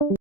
On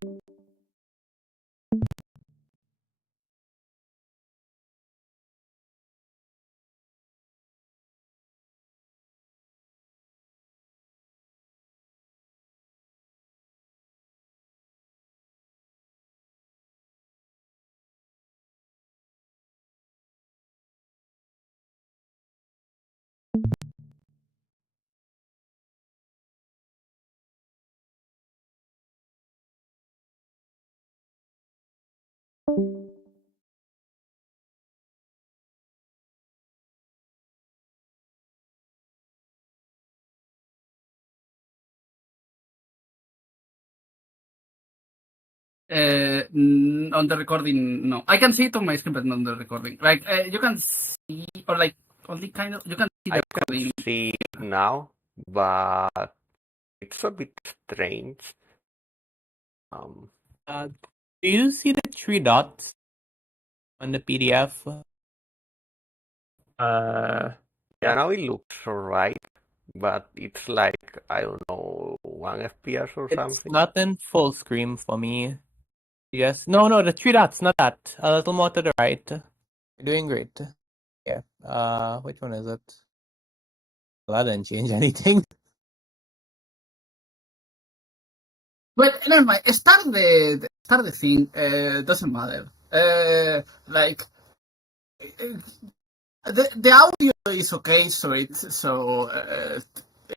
the recording, no. I can see it on my screen, but not on the recording. Like, you can see, or like, only kind of, you can see the recording. I can see it now, but it's a bit strange. Do you see the three dots on the PDF? Yeah, now it looks alright, but it's like, I don't know, 1 FPS or It's something. not in full screen for me. Yes. No, the three dots, not that. A little more to the right. You're doing great. Yeah. Which one is it? Well, that didn't change anything. But never mind. Start the thing. Doesn't matter. Like, the audio is okay, so it's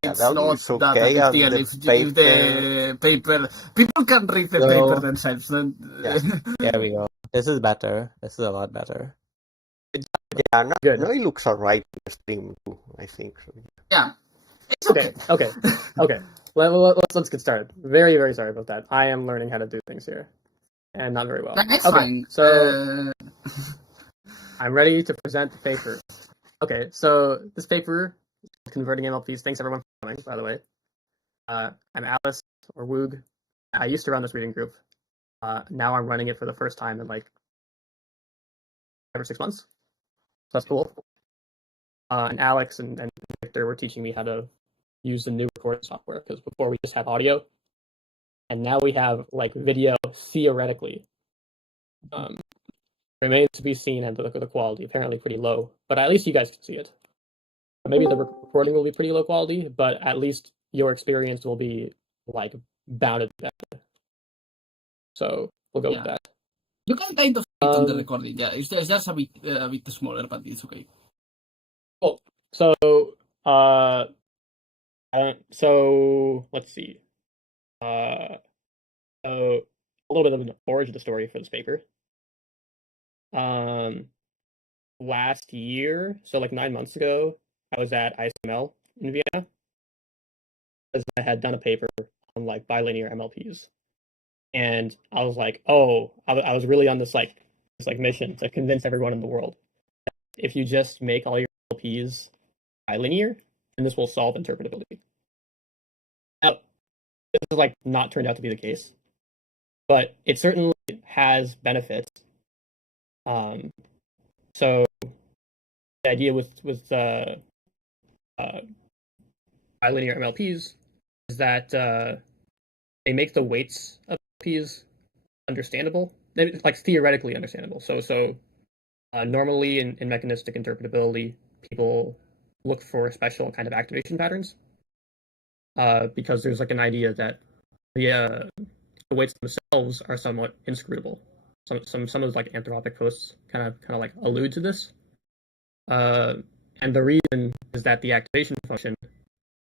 Yeah, it's the audio not is that okay, big and deal the if the paper people can read the So- paper themselves. Then, Yeah. There we go. This is better. This is a lot better. Yeah, now Good. it looks alright in the stream too, I think. yeah, it's okay. Okay. Let's get started. Very, very sorry about that. I am learning how to do things here, and not very well. It's Okay, fine. so I'm ready to present the paper. Okay, so this paper, Converting MLPs. Thanks everyone for coming, by the way. I'm Alice, or Woog. I used to run this reading group. Now I'm running it for the first time in like 5 or 6 months. So that's cool. And Alex and Victor were teaching me how to use the new recording software, because before we just had audio, and now we have like video theoretically. Remains to be seen, and the quality apparently pretty low, but at least you guys can see it. Maybe the recording will be pretty low quality, but at least your experience will be like bounded better. So we'll go with that. You can kind of see it on the recording. Yeah, it's just a bit smaller, but it's okay. Cool. So so let's see. So a little bit of an origin story for this paper. Last year, so like 9 months ago, I was at ISML in Vienna, because I had done a paper on like bilinear MLPs, and I was like, oh, I was really on this mission to convince everyone in the world that if you just make all your MLPs bilinear, then this will solve interpretability. Now, this is like not turned out to be the case, but it certainly has benefits. So the idea with bilinear MLPs is that they make the weights of MLPs understandable, like theoretically understandable. So normally in mechanistic interpretability, people look for special kind of activation patterns, because there's like an idea that the weights themselves are somewhat inscrutable. Some of like anthropic posts kind of like allude to this. And the reason is that the activation function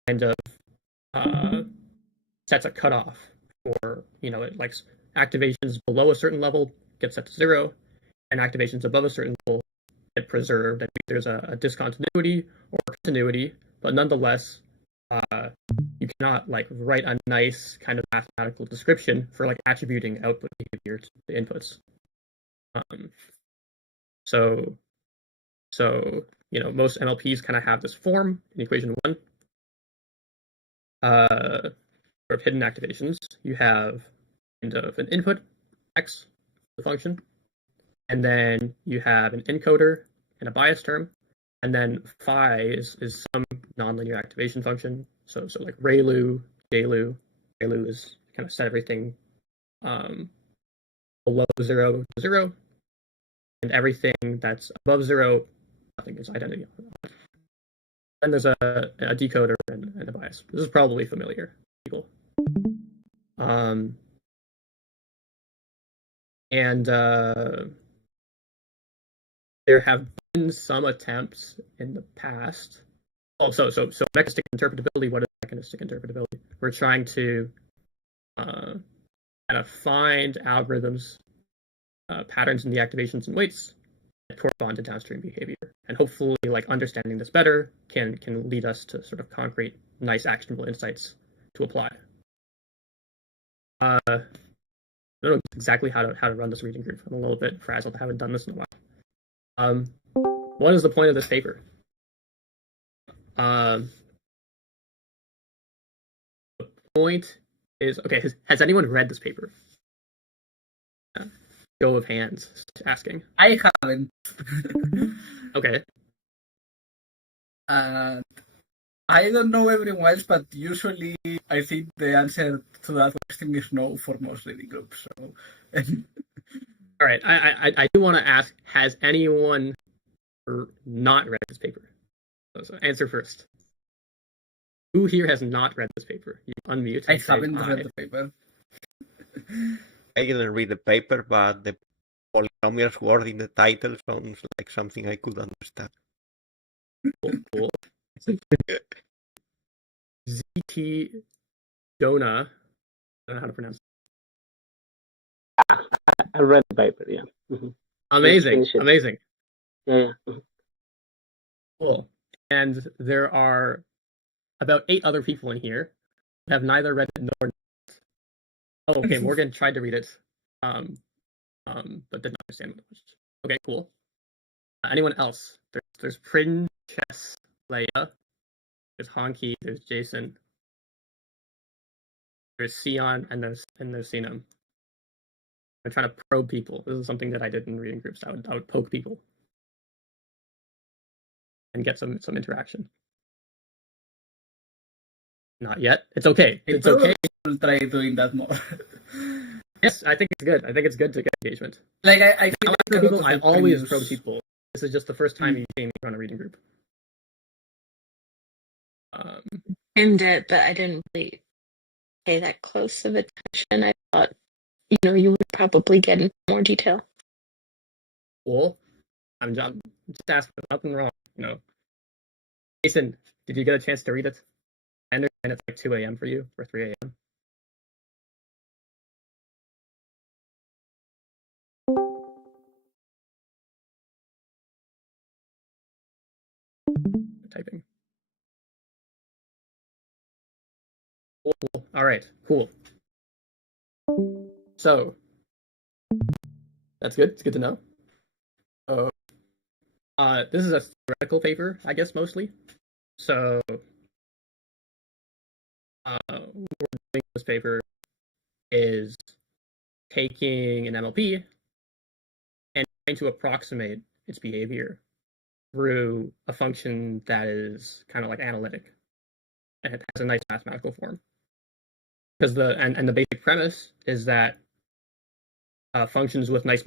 kind of sets a cutoff for, it like activations below a certain level get set to 0, and activations above a certain level get preserved. I think there's a discontinuity or continuity, but nonetheless, you cannot like write a nice kind of mathematical description for like attributing output behavior to the inputs. So most MLPs kind of have this form in equation 1. Of hidden activations, you have kind of an input x, the function, and then you have an encoder and a bias term, and then phi is some nonlinear activation function. So like ReLU, JLU. ReLU is kind of set everything below 0 to 0, and everything that's above 0, nothing is identity. Then there's a decoder and a bias. This is probably familiar to people. And there have been some attempts in the past. Oh, so mechanistic interpretability. What is mechanistic interpretability? We're trying to kind of find algorithms, patterns in the activations and weights that correspond to downstream behavior, and hopefully, like understanding this better can lead us to sort of concrete, nice, actionable insights to apply. I don't know exactly how to run this reading group. I'm a little bit frazzled. I haven't done this in a while. What is the point of this paper? The point is, okay, has anyone read this paper? Show of hands asking. I haven't. Okay. I don't know everyone else, but usually I think the answer to that question is no for most reading groups. So, all right. I do want to ask: has anyone not read this paper? So answer first. Who here has not read this paper? You unmute. I haven't read the paper. I didn't read the paper, but the polynomials word in the title sounds like something I could understand. Cool. ZT Dona. I don't know how to pronounce it. I read the paper, yeah. Mm-hmm. Amazing. Yeah. Mm-hmm. Cool. And there are about 8 other people in here who have neither read it nor. Oh, okay. Morgan tried to read it, but didn't understand what it was. Okay, cool. Anyone else? There's Princess Leia. There's Honky. There's Jason. There's Sion, and there's Sinam. I'm trying to probe people. This is something that I did in reading groups. I would poke people and get some interaction. Not yet. It's okay. It's okay. We'll try doing that more. Yes, I think it's good. I think it's good to get engagement. Like I feel like people, I always probe people. This is just the first time you came run a reading group. Aimed it, but I didn't really pay that close of attention. I thought, you would probably get into more detail. Cool. I'm just asking nothing wrong. Jason, did you get a chance to read it? I understand it's like 2 a.m. for you, or 3 a.m. Typing. Cool. All right. Cool. So that's good. It's good to know. This is a theoretical paper, I guess, mostly. So what we're doing this paper is taking an MLP and trying to approximate its behavior through a function that is kind of like analytic, and it has a nice mathematical form. Because the basic premise is that functions with nice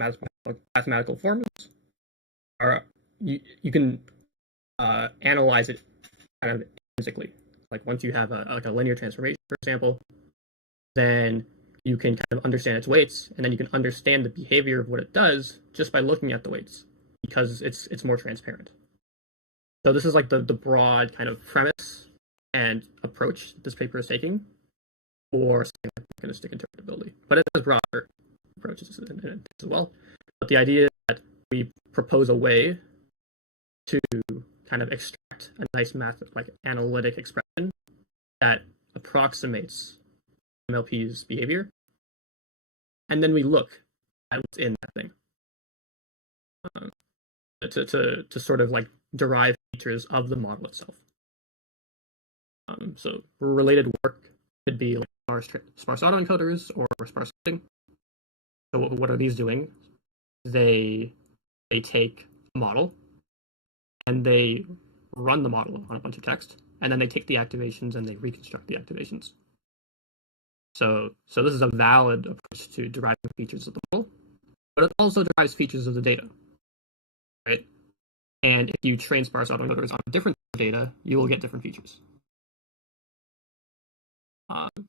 mathematical forms are you can analyze it kind of intrinsically. Like once you have a linear transformation, for example, then you can kind of understand its weights, and then you can understand the behavior of what it does just by looking at the weights, because it's more transparent. So this is like the broad kind of premise and approach this paper is taking for mechanistic interpretability. But it has broader approaches in it as well. But the idea is that we propose a way to kind of extract a nice analytic expression that approximates MLP's behavior, and then we look at what's in that thing to sort of like derive features of the model itself. So related work could be like sparse autoencoders or sparse coding. So what are these doing? They take a model and they run the model on a bunch of text, and then they take the activations and they reconstruct the activations. So this is a valid approach to deriving features of the model, but it also derives features of the data, right? And if you train sparse autoencoders on different data, you will get different features.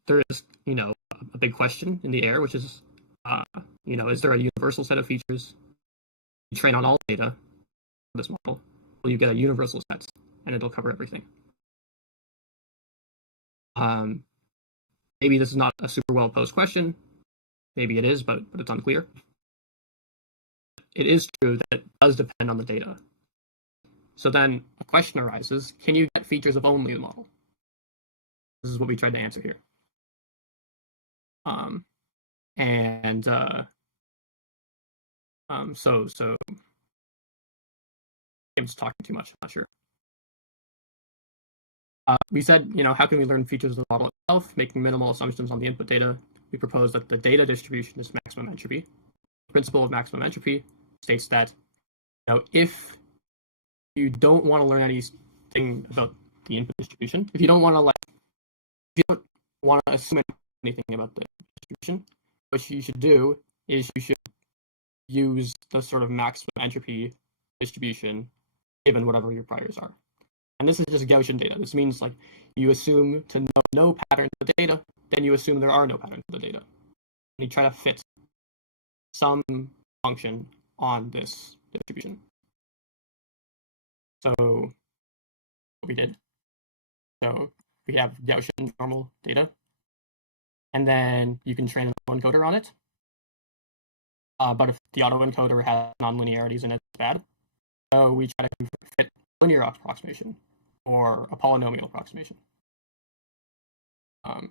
There is, a big question in the air, which is, is there a universal set of features? You train on all data for this model, will you get a universal set, and it'll cover everything? Maybe this is not a super well posed question. Maybe it is, but it's unclear. It is true that it does depend on the data. So then a question arises, can you get features of only the model? This is what we tried to answer here. So I'm just talking too much, I'm not sure. We said, how can we learn features of the model itself, making minimal assumptions on the input data? We propose that the data distribution is maximum entropy. The principle of maximum entropy states that, if you don't want to learn anything about the input distribution, if you don't want to assume anything about the distribution, what you should do is you should use the sort of maximum entropy distribution given whatever your priors are. And this is just Gaussian data. This means you assume to know no patterns of the data, then you assume there are no patterns of the data. And you try to fit some function on this distribution. So what we did. So we have Gaussian normal data, and then you can train an autoencoder on it. But if the autoencoder has nonlinearities in it, it's bad. So we try to fit linear approximation or a polynomial approximation. I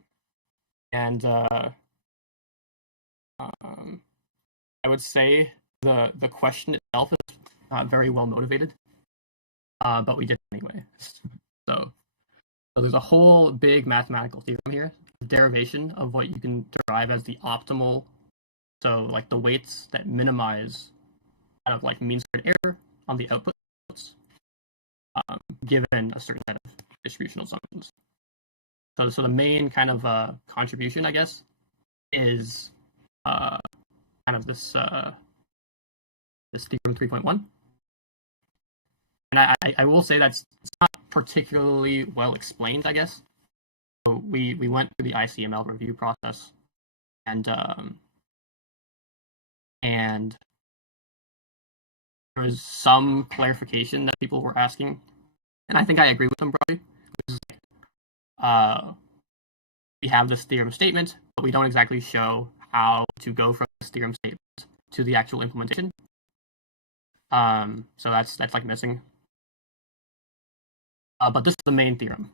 would say the question itself is not very well motivated, but we did it anyway. So there's a whole big mathematical theorem here, the derivation of what you can derive as the optimal, so the weights that minimize kind of mean squared error on the outputs, given a certain set of distributional assumptions. So the main kind of contribution, I guess, is kind of this theorem 3.1. And I will say it's not particularly well explained, I guess. So we went through the ICML review process, and there was some clarification that people were asking, and I think I agree with them broadly. We have this theorem statement, but we don't exactly show how to go from this theorem statement to the actual implementation. So that's missing. But this is the main theorem.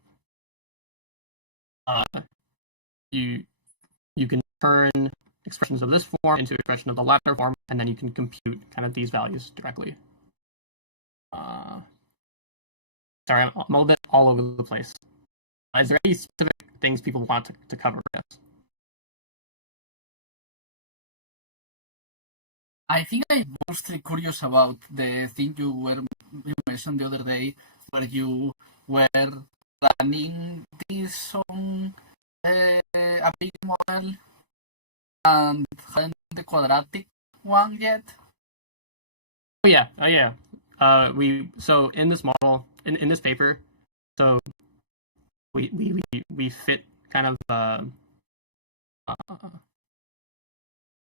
You can turn expressions of this form into expression of the latter form, and then you can compute kind of these values directly. Sorry, I'm a little bit all over the place. Is there any specific things people want to cover? I think I'm mostly curious about the thing you mentioned the other day, where you were running this on a big model and hadn't the quadratic one yet. Oh yeah. So in this model, in this paper, so we fit kind of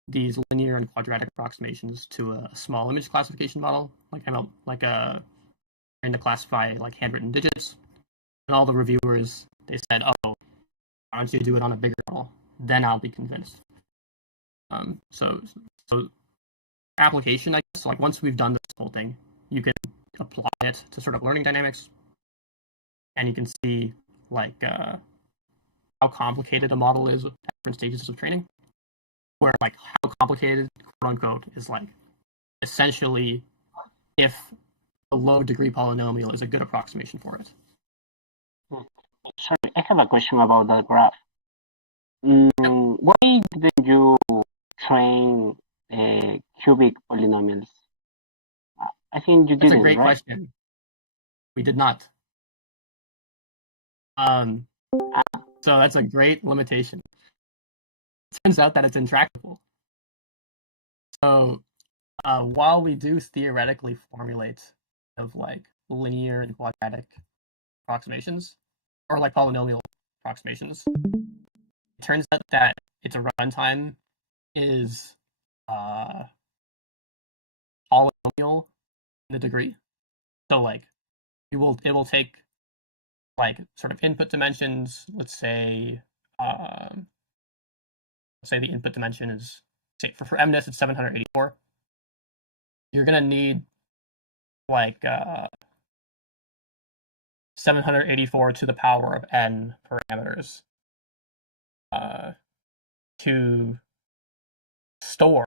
these linear and quadratic approximations to a small image classification model, trying to classify handwritten digits. And all the reviewers, they said, "Oh, why don't you do it on a bigger model? Then I'll be convinced." So application, I guess, once we've done this whole thing, you can apply it to sort of learning dynamics, and you can see how complicated a model is at different stages of training. Where how complicated, quote unquote, is essentially if a low degree polynomial is a good approximation for it. Sorry, I have a question about that graph. Why didn't you train cubic polynomials? I think you didn't. That's a great question. We did not. So that's a great limitation. turns out that it's intractable. So while we do theoretically formulate of like linear and quadratic approximations, or like polynomial approximations, it turns out that its runtime is polynomial in the degree. So like it will take like sort of input dimensions. Let's say the input dimension is, say for MNIST it's 784. You're gonna need like 784 to the power of n parameters to store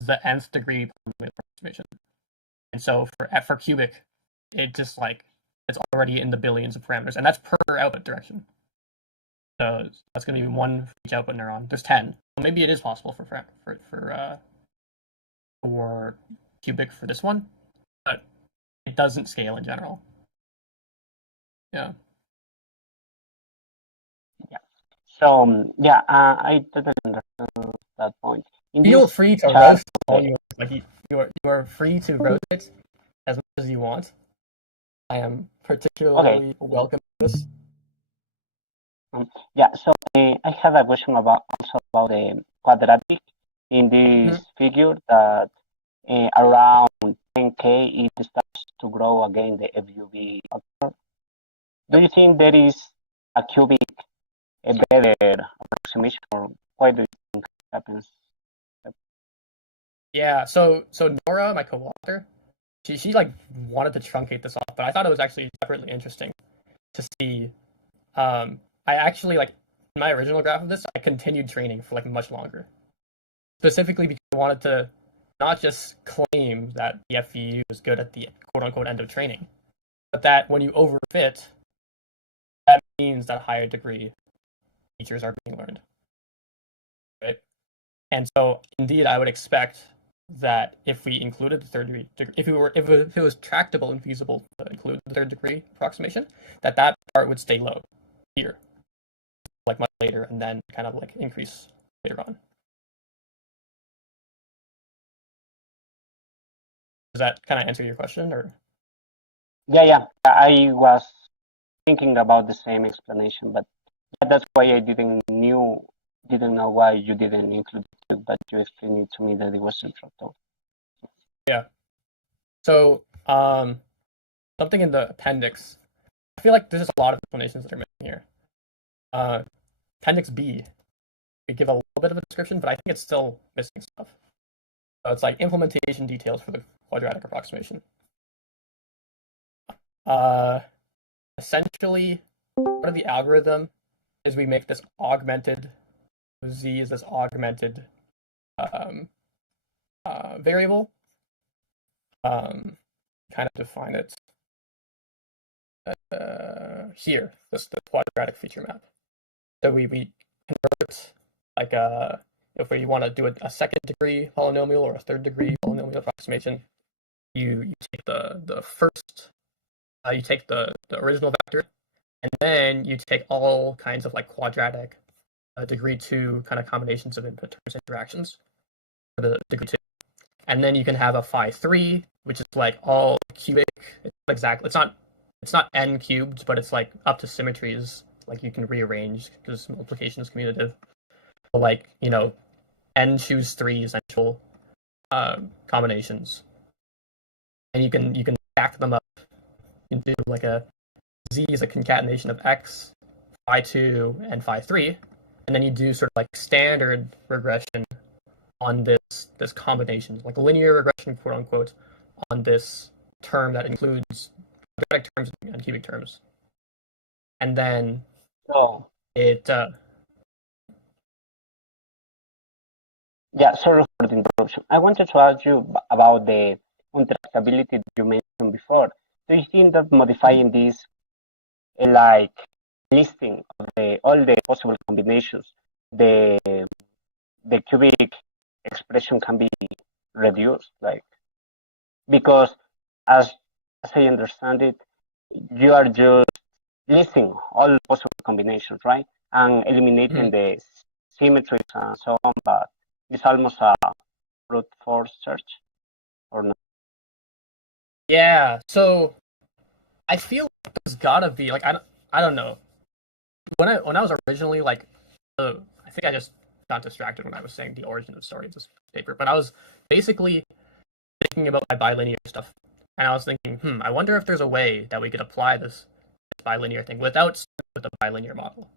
the nth degree polynomial approximation. And so for cubic, it just like it's already in the billions of parameters, and that's per output direction. So that's going to be one for each output neuron. There's 10. So maybe it is possible for cubic for this one, but it doesn't scale in general. Yeah. Yeah. So I totally understand that point. Feel free to roast all yours. Like you are free to roast it as much as you want. I am particularly welcome to this. So I have a question about the quadratic in this figure that around 10K it starts to grow again the FUV factor. Do you think there is a cubic a better approximation, or why do you think it happens? Yeah, so Nora, my co-author, she like wanted to truncate this off, but I thought it was actually separately interesting to see. I actually like in my original graph of this, I continued training for like much longer, specifically because I wanted to not just claim that the FVU is good at the quote unquote end of training, but that when you overfit, that means that higher degree features are being learned, right? And so indeed, I would expect that if we included the third degree, if it was tractable and feasible to include the third degree approximation, that part would stay low here, like much later, and then kind of like increase later on. Does that kind of answer your question, or? Yeah. I was thinking about the same explanation, but that's why I didn't know why you didn't include it, but you explained it to me that it was intractable. Yeah. So something in the appendix. I feel like there's just a lot of explanations that are missing here. Appendix B, we give a little bit of a description, but I think it's still missing stuff. So it's like implementation details for the quadratic approximation. Essentially, part of the algorithm is we make this augmented, z is this augmented variable. Kind of define it here, the quadratic feature map. So we convert like if we want to do a second degree polynomial or a third degree polynomial approximation, you take the first, you take the original vector, and then you take all kinds of like quadratic degree 2 kind of combinations of input terms interactions for the degree 2, and then you can have a phi 3, which is like all cubic. It's not n cubed, but it's like up to symmetries. Like you can rearrange because multiplication is commutative. So like, you know, n choose 3 essential combinations, and you can stack them up. You can do like a z is a concatenation of x, phi 2, and phi 3, and then you do sort of like standard regression on this combination, like linear regression, quote unquote, on this term that includes quadratic terms and cubic terms, and then it. Sorry for the interruption. I wanted to ask you about the interactability that you mentioned before. Do you think that modifying this, like listing of all the possible combinations, the cubic expression can be reduced? Like, because as I understand it, you are just listing all possible combinations, right? And eliminating the symmetries and so on, but it's almost a brute force search, or not? Yeah, so I feel like there's gotta be like I don't know. When I was originally like I think I just got distracted when I was saying the origin of story of this paper, but I was basically thinking about my bilinear stuff, and I was thinking, I wonder if there's a way that we could apply this bilinear thing without starting with the bilinear model.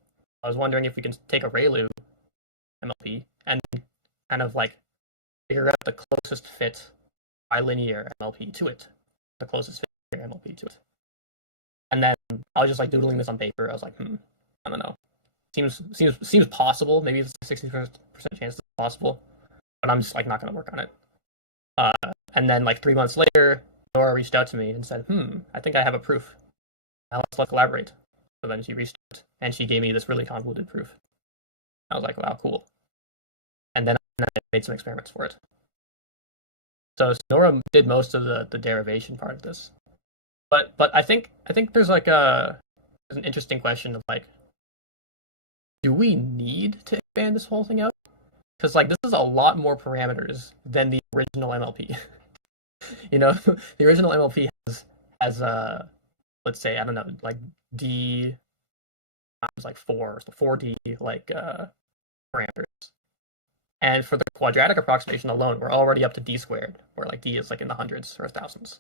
I was wondering if we can take a ReLU MLP and kind of like figure out the closest fit bilinear MLP to it, the closest fit MLP to it. And then I was just like doodling this on paper. I was like, I don't know. Seems possible. Maybe it's a 60% chance it's possible, but I'm just like not gonna work on it. And then like 3 months later, Nora reached out to me and said, I think I have a proof. Now let's collaborate. So then she reached out and she gave me this really convoluted proof. I was like, wow, cool. And then I made some experiments for it. So Nora did most of the derivation part of this. But I think there's like there's an interesting question of like, do we need to expand this whole thing out? Because like this is a lot more parameters than the original MLP. You know, the original MLP has let's say, I don't know, like D times like 4, so 4D like parameters. And for the quadratic approximation alone, we're already up to D squared, where like D is like in the hundreds or thousands.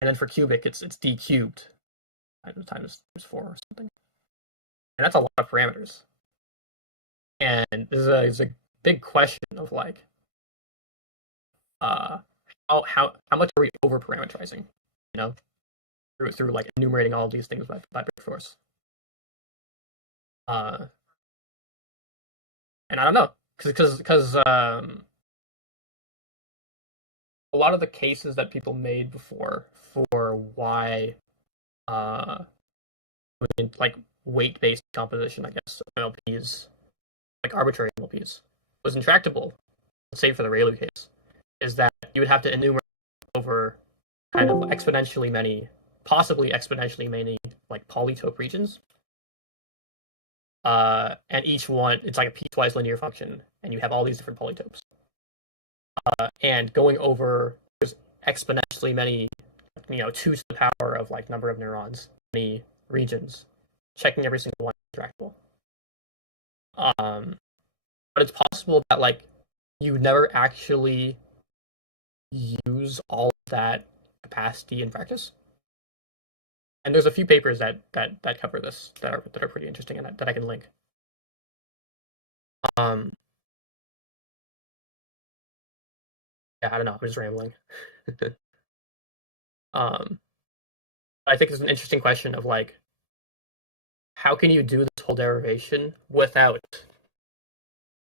And then for cubic, it's D cubed times 4 or something. And that's a lot of parameters. And this is a big question of like, how much are we over parameterizing? You know, through like enumerating all of these things by brute force. And I don't know, because a lot of the cases that people made before for why like weight-based composition, I guess, MLPs, like arbitrary MLPs, was intractable, save for the ReLU case, is that you would have to enumerate over kind of exponentially many, possibly exponentially many, like polytope regions. And each one, it's like a piecewise linear function, and you have all these different polytopes. And going over there's exponentially many, 2 to the power of like number of neurons, many regions, checking every single one is intractable. But it's possible that like you never actually use all of that capacity in practice. And there's a few papers that cover this that are pretty interesting and that I can link. Yeah, I don't know. I'm just rambling. I think it's an interesting question of like, how can you do this whole derivation without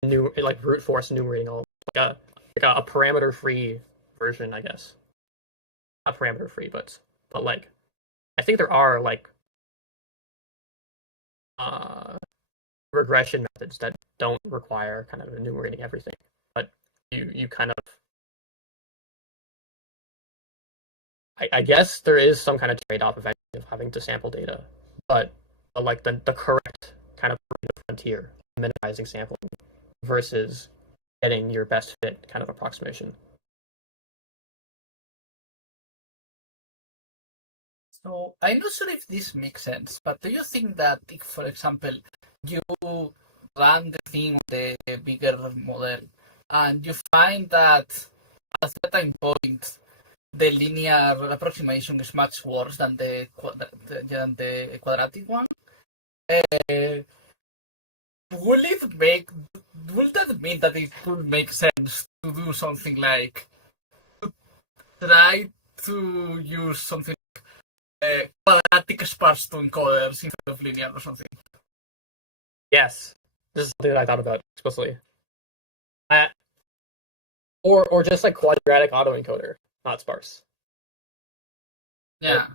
brute force enumerating all like a parameter free version, I guess. Not parameter free, but like I think there are like regression methods that don't require kind of enumerating everything, but you kind of I guess there is some kind of trade-off of having to sample data, but like the correct kind of frontier, minimizing sampling versus getting your best fit kind of approximation. So I'm not sure if this makes sense, but do you think that if, for example, you run the thing on the bigger model and you find that at a certain point the linear approximation is much worse than the quadratic one, will that mean that it would make sense to do something like to try to use something like quadratic sparse to encoders instead of linear or something? Yes, this is something that I thought about explicitly. Or just like quadratic autoencoder, not sparse. Yeah.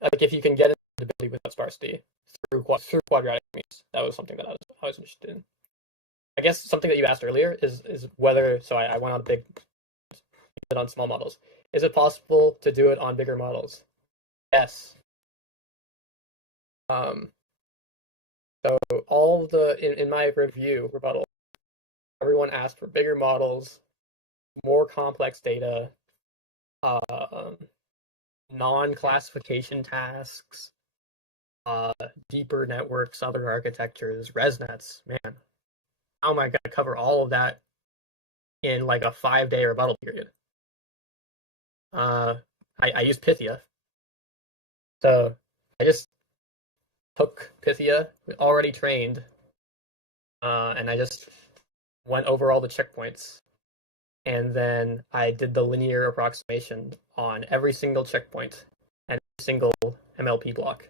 Like if you can get ability without sparsity through quadratic means, that was something that I was interested in. I guess something that you asked earlier is whether, so I went on big, on small models. Is it possible to do it on bigger models? Yes. So all of the in my review rebuttal, everyone asked for bigger models, more complex data, non-classification tasks, deeper networks, other architectures, ResNets. Man, how am I going to cover all of that in like a 5-day rebuttal period? I used Pythia. So I just took Pythia, already trained, and I just went over all the checkpoints. And then I did the linear approximation on every single checkpoint and every single MLP block.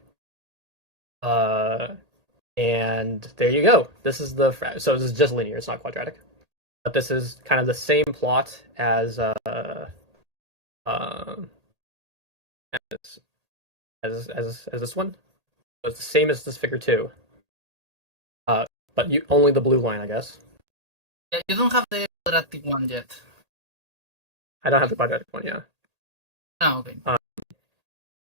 And there you go. This is so this is just linear. It's not quadratic, but this is kind of the same plot as this one. So it's the same as this figure 2. But only the blue line, I guess. Yeah, you don't have the quadratic one yet. I don't have the quadratic one, yeah. Okay.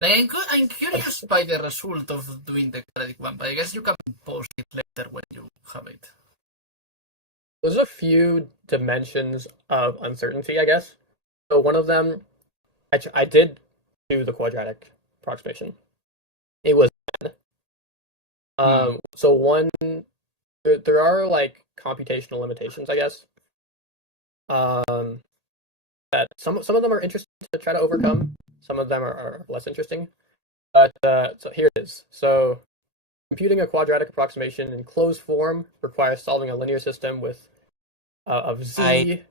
I'm curious by the result of doing the quadratic one, but I guess you can post it later when you have it. There's a few dimensions of uncertainty, I guess. So one of them, I did do the quadratic approximation. It was bad. So one, there are like computational limitations, I guess. That some of them are interesting to try to overcome. Some of them are less interesting. But so here it is. So computing a quadratic approximation in closed form requires solving a linear system with of z. I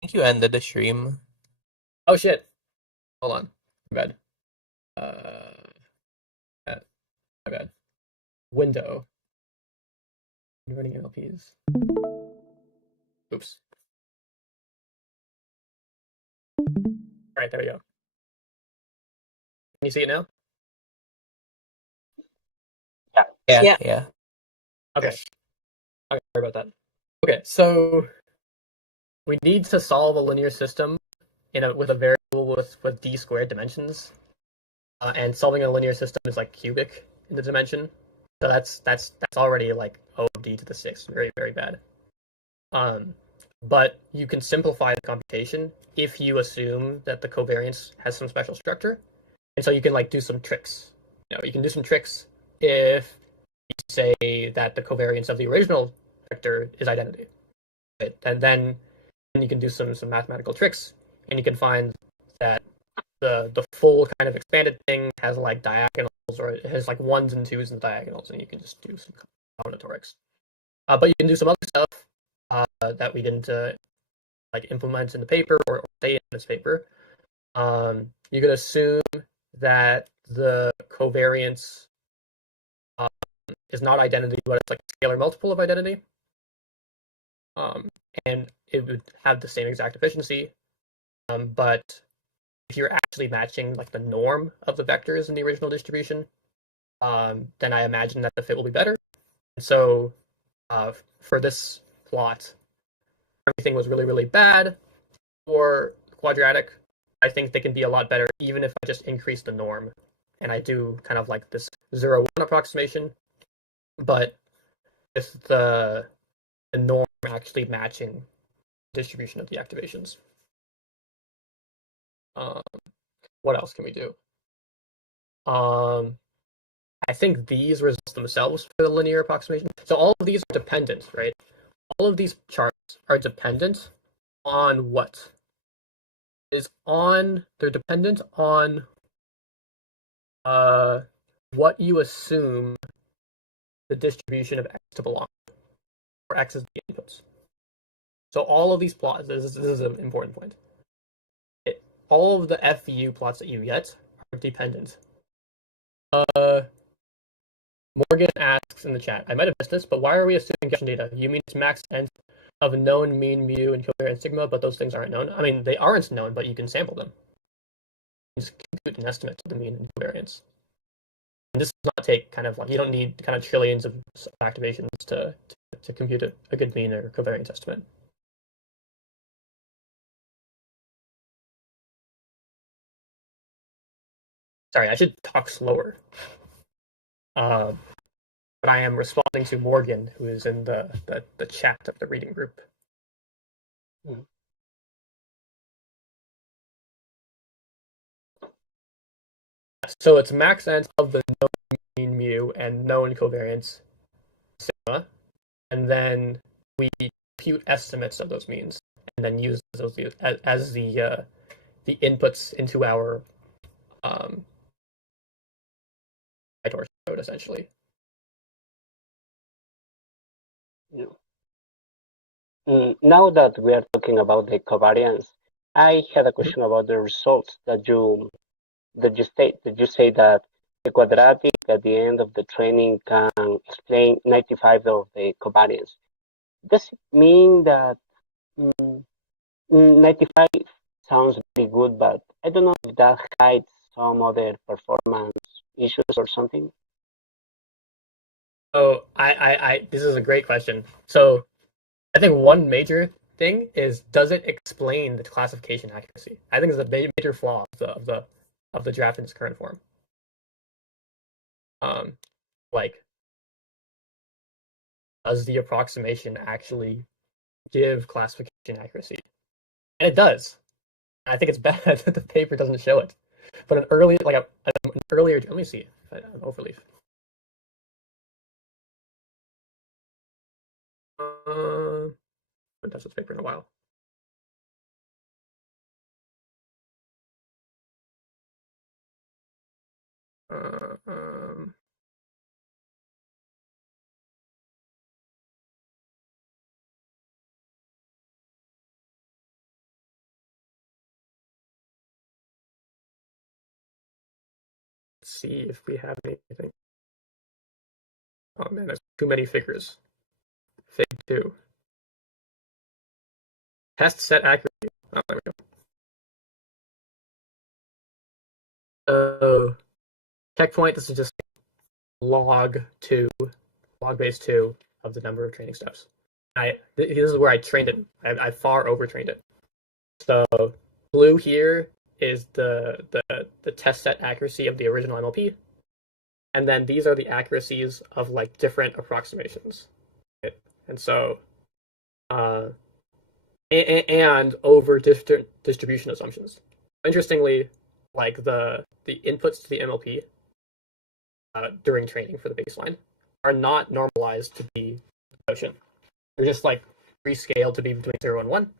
think you ended the stream. Oh shit! Hold on. My bad. My bad. Window. Running MLPs. Oops. All right, there we go. Can you see it now? Yeah. Okay. Okay, sorry about that. Okay, so we need to solve a linear system with a variable with d squared dimensions, and solving a linear system is like cubic in the dimension. So that's already like O of d to the 6, very very bad. But you can simplify the computation if you assume that the covariance has some special structure, and so you can like do some tricks. You can do some tricks if you say that the covariance of the original vector is identity, right? And then you can do some mathematical tricks, and you can find that the full kind of expanded thing has like diagonals, or it has like 1s and 2s in the diagonals, and you can just do some combinatorics. But you can do some other stuff that we didn't like implement in the paper or say in this paper. You could assume that the covariance is not identity, but it's like a scalar multiple of identity. And it would have the same exact efficiency. But if you're actually matching like the norm of the vectors in the original distribution, then I imagine that the fit will be better. And so for this plot, everything was really, really bad. For quadratic, I think they can be a lot better even if I just increase the norm and I do kind of like this 0-1 approximation, but with the norm actually matching the distribution of the activations. What else can we do? I think these results themselves for the linear approximation. So all of these are dependent, right? All of these charts are dependent on what? They're dependent on what you assume the distribution of x to belong to, where x is the inputs. So all of these plots, this is an important point. All of the FVU plots that you get are dependent. Morgan asks in the chat, I might have missed this, but why are we assuming Gaussian data? You mean it's max n of a known mean, mu, and covariance sigma, but those things aren't known? I mean, they aren't known, but you can sample them. You just compute an estimate of the mean and covariance. And this does not take kind of like, you don't need kind of trillions of activations to compute a good mean or covariance estimate. Sorry, I should talk slower. but I am responding to Morgan, who is in the chat of the reading group. So it's max ends of the known mean mu and known covariance sigma, and then we compute estimates of those means, and then use those as the inputs into our PyTorch code, essentially. Now that we are talking about the covariance, I had a question about the results that you state. That you say that the quadratic at the end of the training can explain 95 of the covariance. Does it mean that 95 sounds very good, but I don't know if that hides some other performance issues or something? Oh, this is a great question. So I think one major thing is, does it explain the classification accuracy? I think it's a major flaw of the draft in its current form. Like, does the approximation actually give classification accuracy? And it does. I think it's bad that the paper doesn't show it. But an earlier, let me see if I have overleaf. I haven't touched this paper in a while. Let's see if we have anything. Oh man, there's too many figures. Fig 2. Test set accuracy. Oh, there we go. Checkpoint, this is just log base 2 of the number of training steps. This is where I trained it. I far overtrained it. So blue here is the test set accuracy of the original MLP. And then these are the accuracies of like different approximations. And so and over distribution assumptions. Interestingly, like the inputs to the MLP during training for the baseline are not normalized to be Gaussian. They're just like rescaled to be between 0 and 1.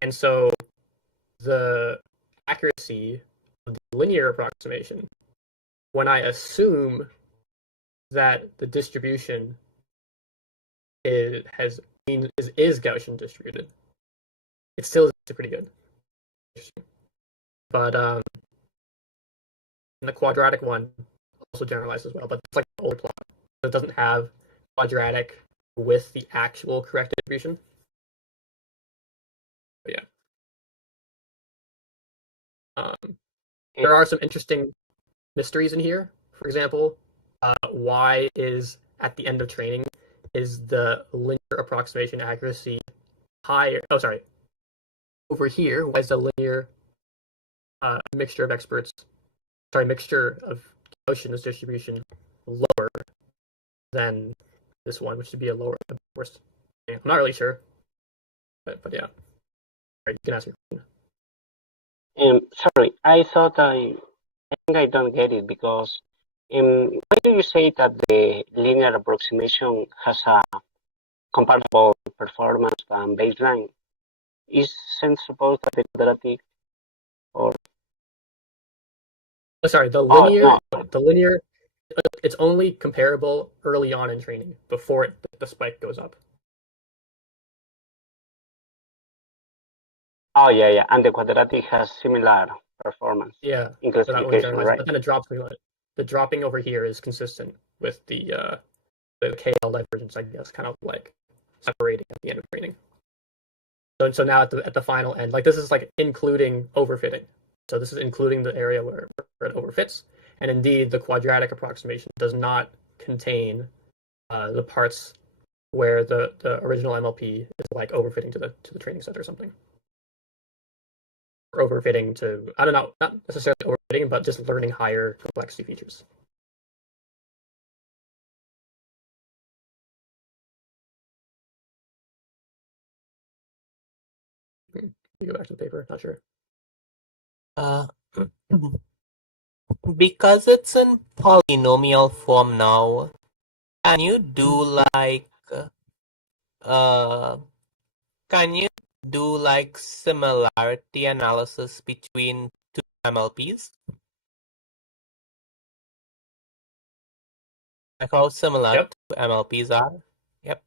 And so the accuracy of the linear approximation, when I assume that the distribution is Gaussian distributed, it still is pretty good. But the quadratic one also generalized as well, but it's like an older plot. It doesn't have quadratic with the actual correct distribution. But yeah. There are some interesting mysteries in here. For example, why is at the end of training is the linear approximation accuracy higher? Oh, sorry. Over here, why is the linear mixture of Gaussian distribution lower than this one, which should be a lower, of course. I'm not really sure, but yeah. All right, you can ask your question. Sorry, I think I don't get it, because why do you say that the linear approximation has a comparable performance than baseline? Isn't supposed that the quadratic or sorry, the linear, it's only comparable early on in training before the spike goes up. Oh yeah, and the quadratic has similar performance. Yeah, in classification, right? But then it drops. The dropping over here is consistent with the KL divergence, I guess, kind of like separating at the end of training. So now at the final end, like this is like including overfitting. So this is including the area where it overfits, and indeed the quadratic approximation does not contain the parts where the original MLP is like overfitting to the training set or something. Or overfitting to, I don't know, not necessarily overfitting, but just learning higher complexity features. You go back to the paper. Not sure. Because it's in polynomial form now, can you do like can you do like similarity analysis between two MLPs? Like how similar Yep. two MLPs are? Yep.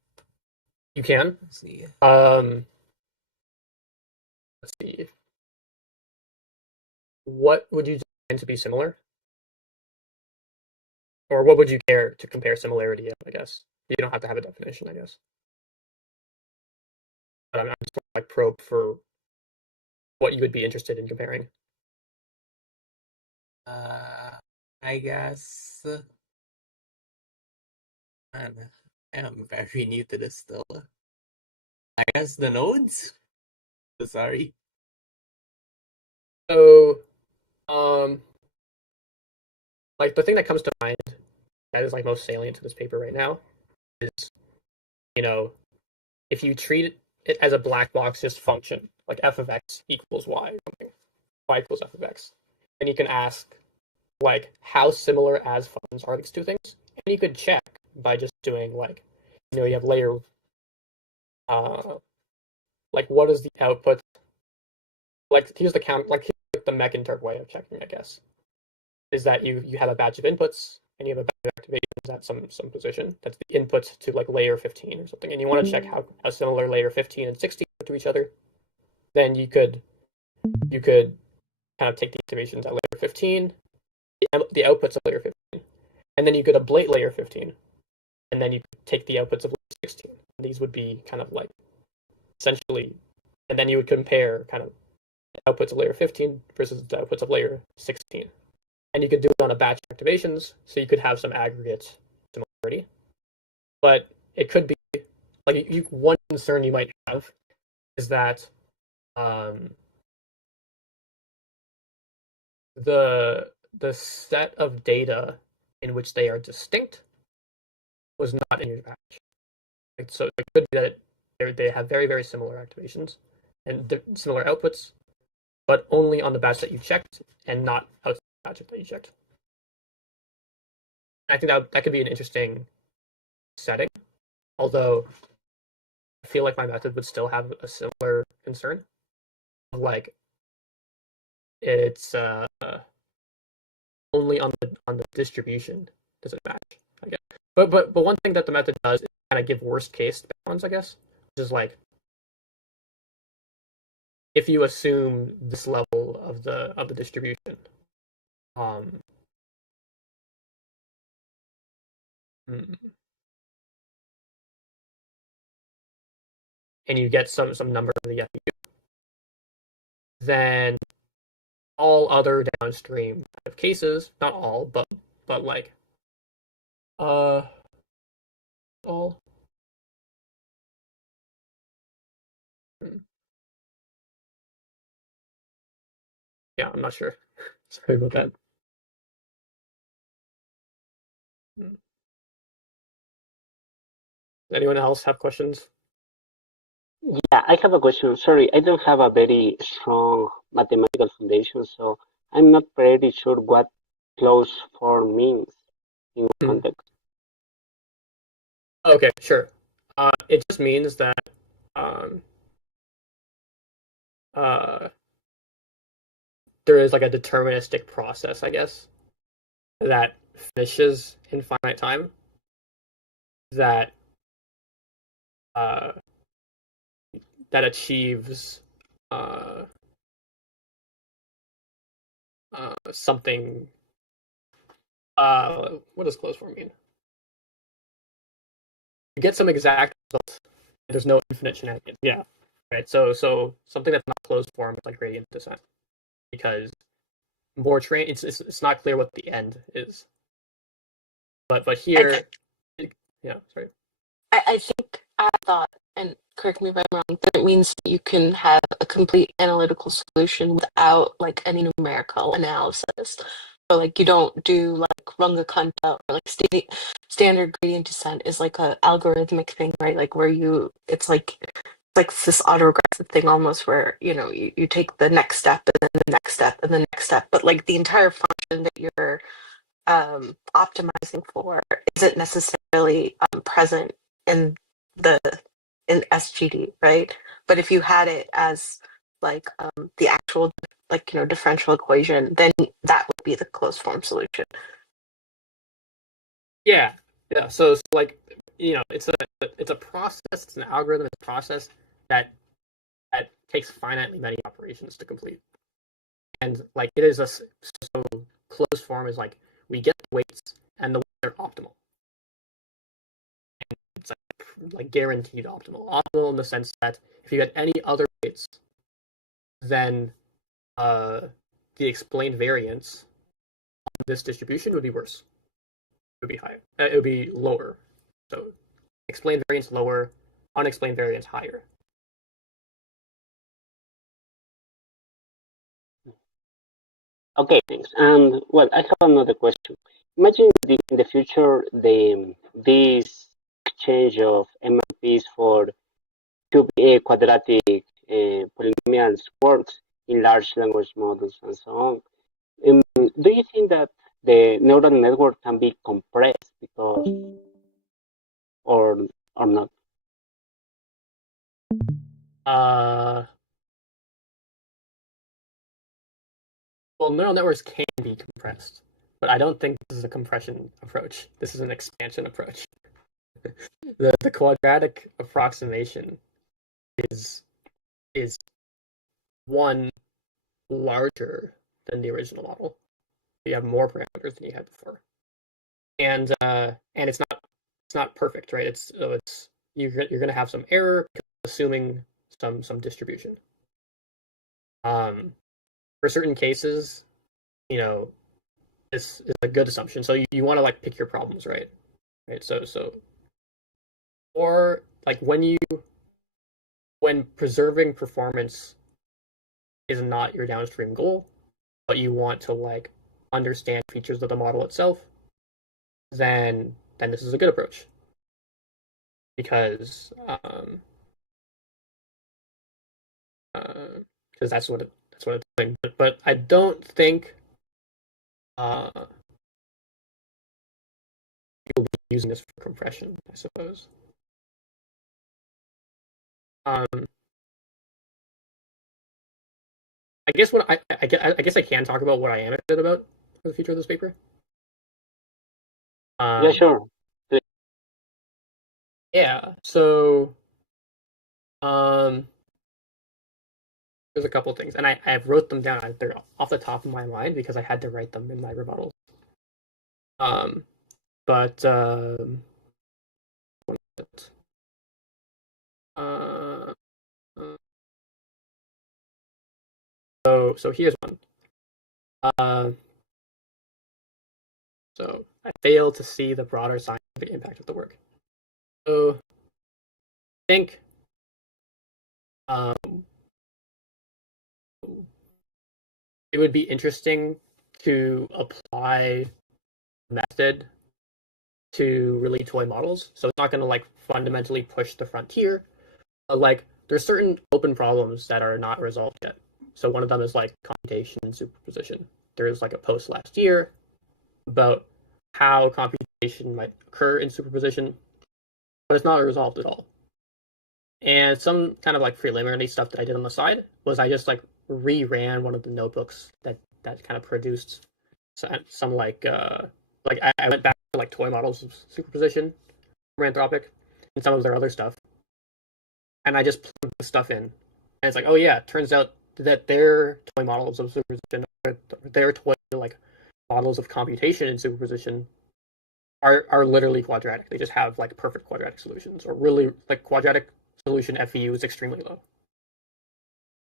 You can. Let's see. Let's see. What would you define to be similar? Or what would you care to compare similarity of, I guess? You don't have to have a definition, I guess. But I'm just like probe for what you would be interested in comparing. I guess man, I'm very new to this still. I guess the nodes? Sorry. So, like the thing that comes to mind that is like most salient to this paper right now is, if you treat it as a black box just function, like f of x equals y or something, y equals f of x, and you can ask, like, how similar as functions are these two things? And you could check by just doing, like, you have layer, like, what is the output? Like, here's the count, like, here's the Mech Interp way of checking, I guess, is that you have a batch of inputs, and you have a batch of activations at some position. That's the input to, like, layer 15 or something, and you want to check how similar layer 15 and 16 are to each other. Then you could kind of take the activations at layer 15, the outputs of layer 15, and then you could ablate layer 15, and then you could take the outputs of layer 16. These would be kind of like essentially, and then you would compare kind of the outputs of layer 15 versus the outputs of layer 16. And you could do it on a batch of activations, so you could have some aggregate similarity. But it could be, like, one concern you might have is that the set of data in which they are distinct was not in your batch. So it could be that they have very, very similar activations and similar outputs, but only on the batch that you checked and not outside the batch that you checked. I think that could be an interesting setting, although I feel like my method would still have a similar concern. Like, it's only on the distribution does it match, I guess. But one thing that the method does is kind of give worst case bounds, I guess, which is like, if you assume this level of the distribution, and you get some number of the FU, then all other downstream kind of cases, not all, but like all yeah, I'm not sure. Sorry about that. Anyone else have questions? Yeah, I have a question. Sorry, I don't have a very strong mathematical foundation, so I'm not pretty sure what closed form means in context. Okay, sure. It just means that there is like a deterministic process, I guess, that finishes in finite time, that that achieves something. What does closed form mean? You get some exact results. There's no infinite shenanigans. Yeah, right. So something that's not closed form is like gradient descent, because more train. It's not clear what the end is. But here, yeah, sorry. I think I thought, and correct me if I'm wrong, that it means that you can have a complete analytical solution without like any numerical analysis. So like you don't do like Runge-Kutta, or like standard gradient descent is like a algorithmic thing, right? Like where it's like like this autoregressive thing almost where, you take the next step and then the next step and the next step, but like the entire function that you're optimizing for isn't necessarily present in the in SGD, right? But if you had it as like the actual differential equation, then that would be the closed form solution. Yeah. So like, it's a process. It's an algorithm. It's a process that takes finitely many operations to complete. And like it is so closed form is like we get the weights and the weights are optimal. And it's like guaranteed optimal. Optimal in the sense that if you had any other weights, then the explained variance on this distribution would be worse. It would be higher. It would be lower. So explained variance lower, unexplained variance higher. Okay, thanks. And well, I have another question. Imagine in the future this exchange of MLPs for quadratic polynomials works in large language models and so on. Do you think that the neural network can be compressed because or not? Well, neural networks can be compressed, but I don't think this is a compression approach. This is an expansion approach. The quadratic approximation is one larger than the original model. You have more parameters than you had before, and it's not perfect, right? It's you're going to have some error assuming some distribution. For certain cases, this is a good assumption. So you want to like pick your problems, right? Right. So or like when preserving performance is not your downstream goal, but you want to like understand features of the model itself, then this is a good approach because that's what it's doing. But I don't think you'll be using this for compression, I suppose. I guess what I guess I can talk about what I am excited about for the future of this paper. Yeah, sure. Yeah. So, there's a couple things, and I wrote them down. They're off the top of my mind because I had to write them in my rebuttals. But what is it? So here's one. So I failed to see the broader scientific impact of the work. So I think it would be interesting to apply method to really toy models. So it's not going to like fundamentally push the frontier. But like there's certain open problems that are not resolved yet. So one of them is like computation and superposition. There's like a post last year about how computation might occur in superposition, but it's not resolved at all. And some kind of like preliminary stuff that I did on the side was I just like reran one of the notebooks that kind of produced some like I went back to like toy models of superposition from Anthropic and some of their other stuff, and I just plugged the stuff in, and it's like, oh yeah, it turns out that their toy models of superposition, their toy like models of computation in superposition are literally quadratic. They just have like perfect quadratic solutions, or really like quadratic solution FEU is extremely low,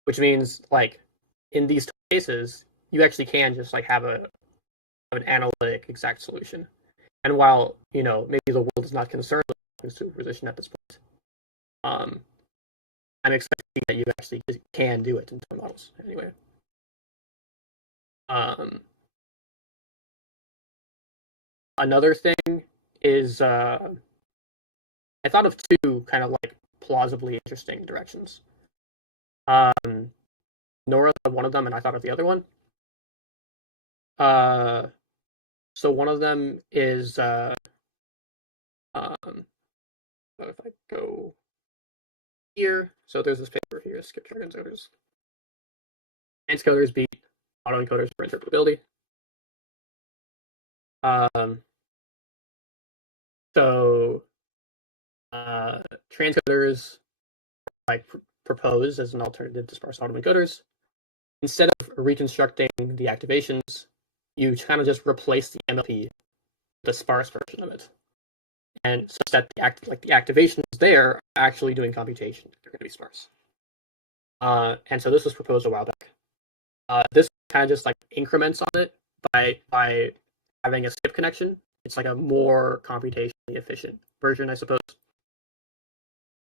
which means like in these cases you actually can just like have an analytic exact solution. And while maybe the world is not concerned with superposition at this point, I'm expecting that you actually can do it in toy models anyway. Another thing is I thought of two kind of like plausibly interesting directions. Nora thought one of them, and I thought of the other one. So one of them is if I go here, so there's this paper here, skip transcoders. Transcoders beat autoencoders for interpretability. So transcoders proposed as an alternative to sparse autoencoders. Instead of reconstructing the activations, you kind of just replace the MLP with the sparse version of it, and such that the activations there are actually doing computation. They're going to be sparse. And so this was proposed a while back. This kind of just like increments on it by having a skip connection. It's like a more computationally efficient version, I suppose.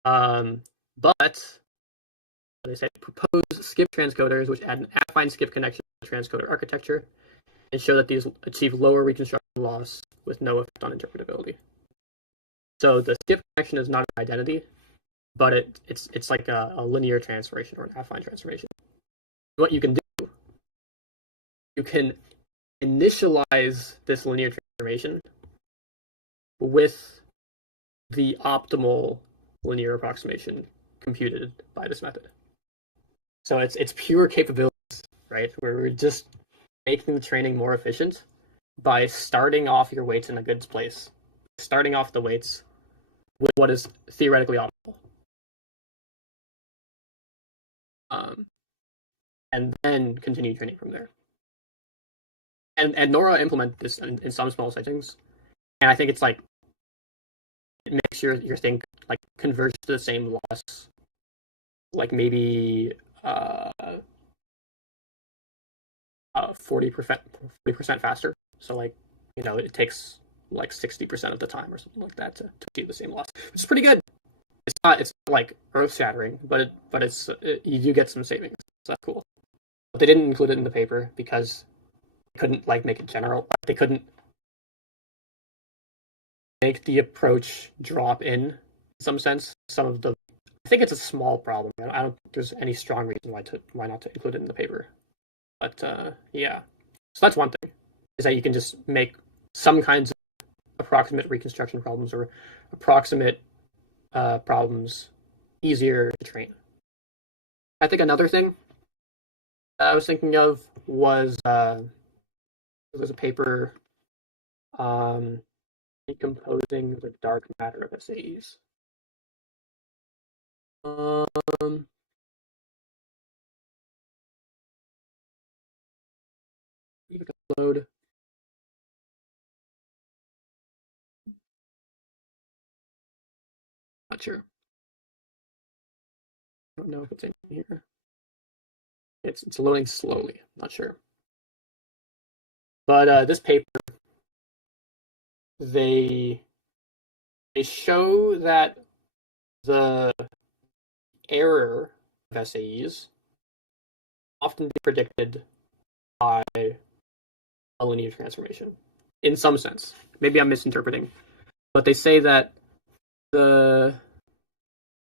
But they say propose skip transcoders which add an affine skip connection to the transcoder architecture and show that these achieve lower reconstruction loss with no effect on interpretability. So the skip connection is not an identity, but it's like a linear transformation or an affine transformation. What you can do, you can initialize this linear transformation with the optimal linear approximation computed by this method. So it's pure capabilities, right? Where we're just making the training more efficient by starting off your weights in a good place, starting off the weights with what is theoretically optimal, and then continue training from there. And Nora implemented this in some small settings, and I think it's like it makes your thing like converge to the same loss, like maybe 40% faster. So like, you know, it takes like 60% of the time or something like that to achieve the same loss, which is pretty good. It's not like earth shattering, but you do get some savings. So that's cool. But they didn't include it in the paper because they couldn't like make it general. They couldn't make the approach drop in some sense. Some of the, I think it's a small problem. I don't think there's any strong reason why not to include it in the paper. But yeah, so that's one thing, is that you can just make some kinds of approximate reconstruction problems or approximate problems easier to train. I think another thing I was thinking of was there was a paper decomposing the dark matter of SAEs. You can load. Not sure. I don't know if it's in here. It's loading slowly. Not sure. But this paper, they show that the error of SAEs often be predicted by a linear transformation, in some sense. Maybe I'm misinterpreting, but they say that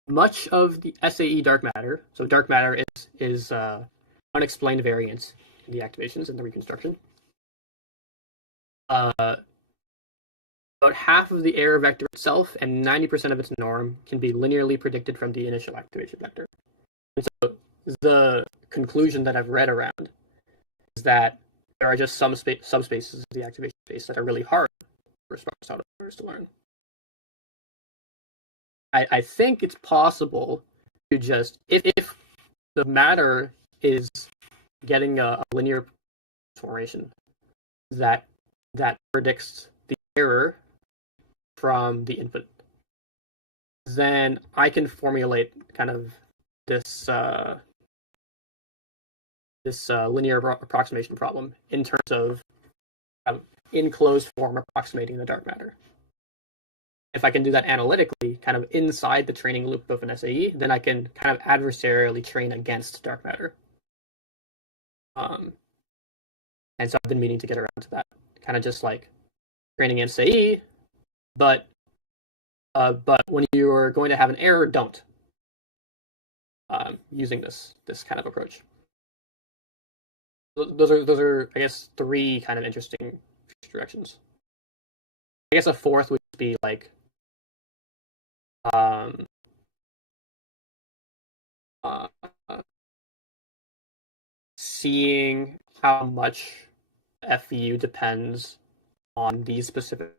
much of the SAE dark matter, so dark matter is unexplained variance in the activations and the reconstruction. About half of the error vector itself and 90% of its norm can be linearly predicted from the initial activation vector. And so the conclusion that I've read around is that there are just some subspaces of the activation space that are really hard for sparse autoencoders to learn. I think it's possible to just, if the matter is getting a linear transformation that predicts the error from the input, then I can formulate kind of this linear approximation problem in terms of in closed form approximating the dark matter. If I can do that analytically, kind of inside the training loop of an SAE, then I can kind of adversarially train against dark matter. And so I've been meaning to get around to that, kind of just like training in SAE, but when you're going to have an error, don't. using this kind of approach. Those are I guess 3 kind of interesting directions. I guess a fourth would be like seeing how much FEU depends on these specific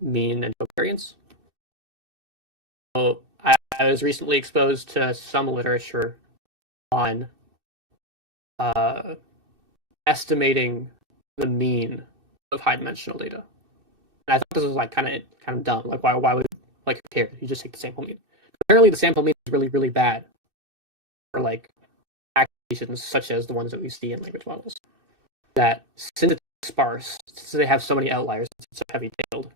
mean and covariance. So I was recently exposed to some literature on estimating the mean of high-dimensional data. And I thought this was like kind of dumb. Like why would like compare? You just take the sample mean. Apparently, the sample mean is really, really bad for like accusations such as the ones that we see in language models. That since it's sparse, since they have so many outliers, it's so heavy-tailed,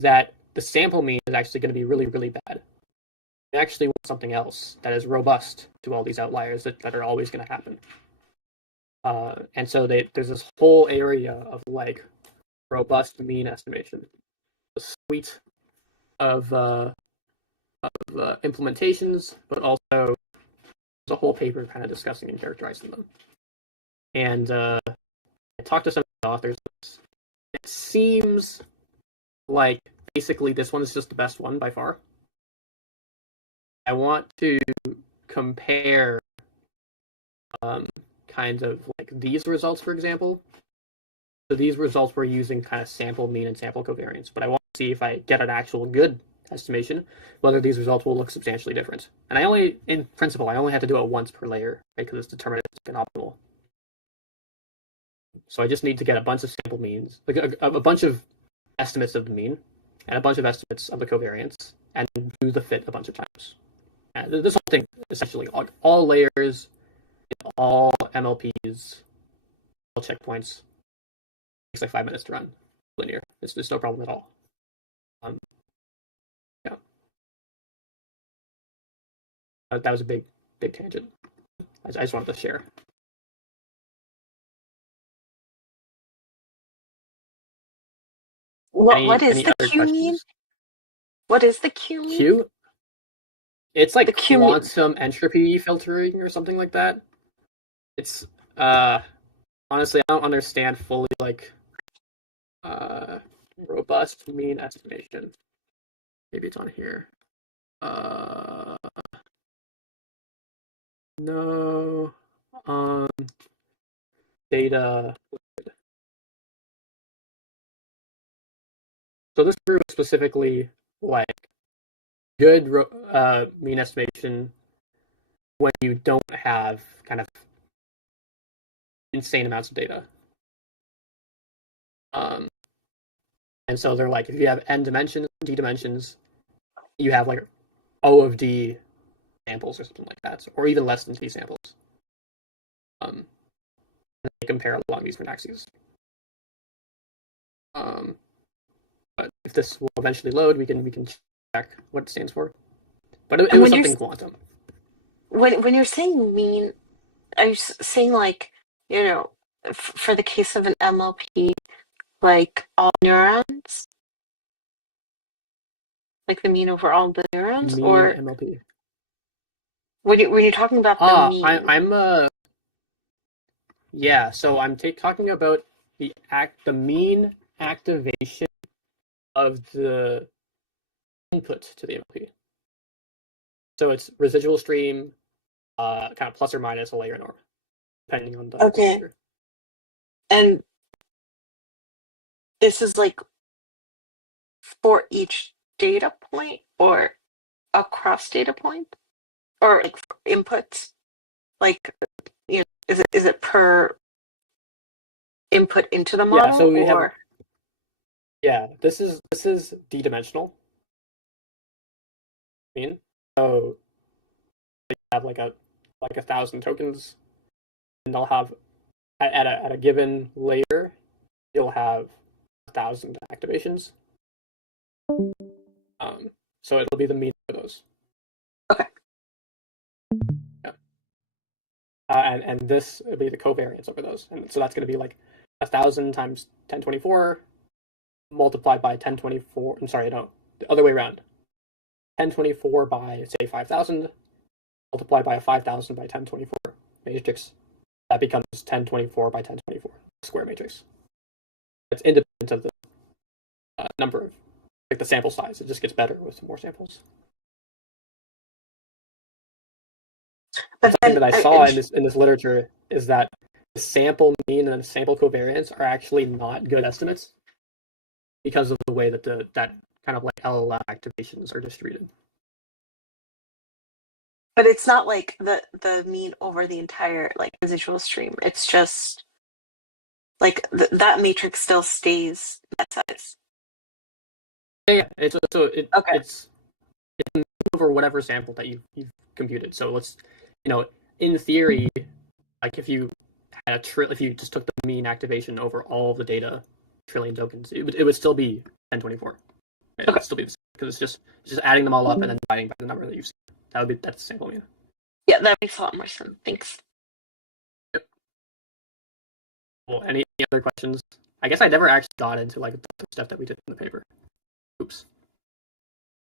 that the sample mean is actually going to be really, really bad. We actually want something else that is robust to all these outliers that are always going to happen. And so there's this whole area of like robust mean estimation, a suite of implementations, but also there's a whole paper kind of discussing and characterizing them. And I talked to some authors. It seems like basically this one is just the best one by far. I want to compare kind of like these results, for example. So these results were using kind of sample mean and sample covariance, but I want to see if I get an actual good estimation, whether these results will look substantially different. And in principle, I only had to do it once per layer, right, because it's deterministic and optimal. So I just need to get a bunch of sample means, like a bunch of estimates of the mean, and a bunch of estimates of the covariance, and do the fit a bunch of times. And this whole thing, essentially, all layers, all MLPs, all checkpoints, takes like 5 minutes to run linear. It's no problem at all. Yeah. That was a big tangent. I just wanted to share. What is any the other Q mean? questions? What is the Q mean? Q? It's like The Q quantum entropy filtering or something like that. It's honestly, I don't understand fully like robust mean estimation. Maybe it's on here. No. Data. So this group is specifically like good mean estimation when you don't have kind of insane amounts of data. And so they're like, if you have n dimensions, d dimensions, you have like O of d samples or something like that, or even less than d samples. And they compare along these different axes. But if this will eventually load, we can check what it stands for. But it was something quantum. When you're saying mean, are you saying like, you know, for the case of an MLP, like all neurons? Like the mean over all the neurons? Mean or MLP. when you're talking about the mean? I'm yeah, so I'm talking about the mean activation of the input to the MLP. So it's residual stream, kind of plus or minus a layer norm, depending on the layer. And this is like for each data point or across data point, or like for inputs, like, you know, is it per input into the model? Yeah, so we have. Yeah, this is d-dimensional. So they have like 1,000 tokens, and they'll have at a given layer, you'll have 1,000 activations. So it'll be the mean for those. Okay. Yeah. And this would be the covariance over those, and so that's going to be like 1,000 times 1024 multiplied by 1024. I'm sorry, no, the other way around. 1024 by say 5,000 multiplied by a 5000 by 1024 matrix, that becomes 1024 by 1024 square matrix. It's independent of the number of, like, the sample size. It just gets better with more samples. But Something then that I saw in this literature is that the sample mean and the sample covariance are actually not good estimates because of the way that that kind of like LLM activations are distributed. but it's not like the mean over the entire like residual stream. It's just like that matrix still stays that size. Yeah, it's Okay. it's over whatever sample that you've computed. So let's, in theory, like if you had if you just took the mean activation over all of the data, trillion tokens, it would still be 1024. It would still be the same because it's just adding them all up and then dividing by the number that you've seen. That's the sample mean. Yeah, that makes a lot more sense. Thanks. Yep. Well, any other questions? I guess I never actually got into like the stuff that we did in the paper. Oops.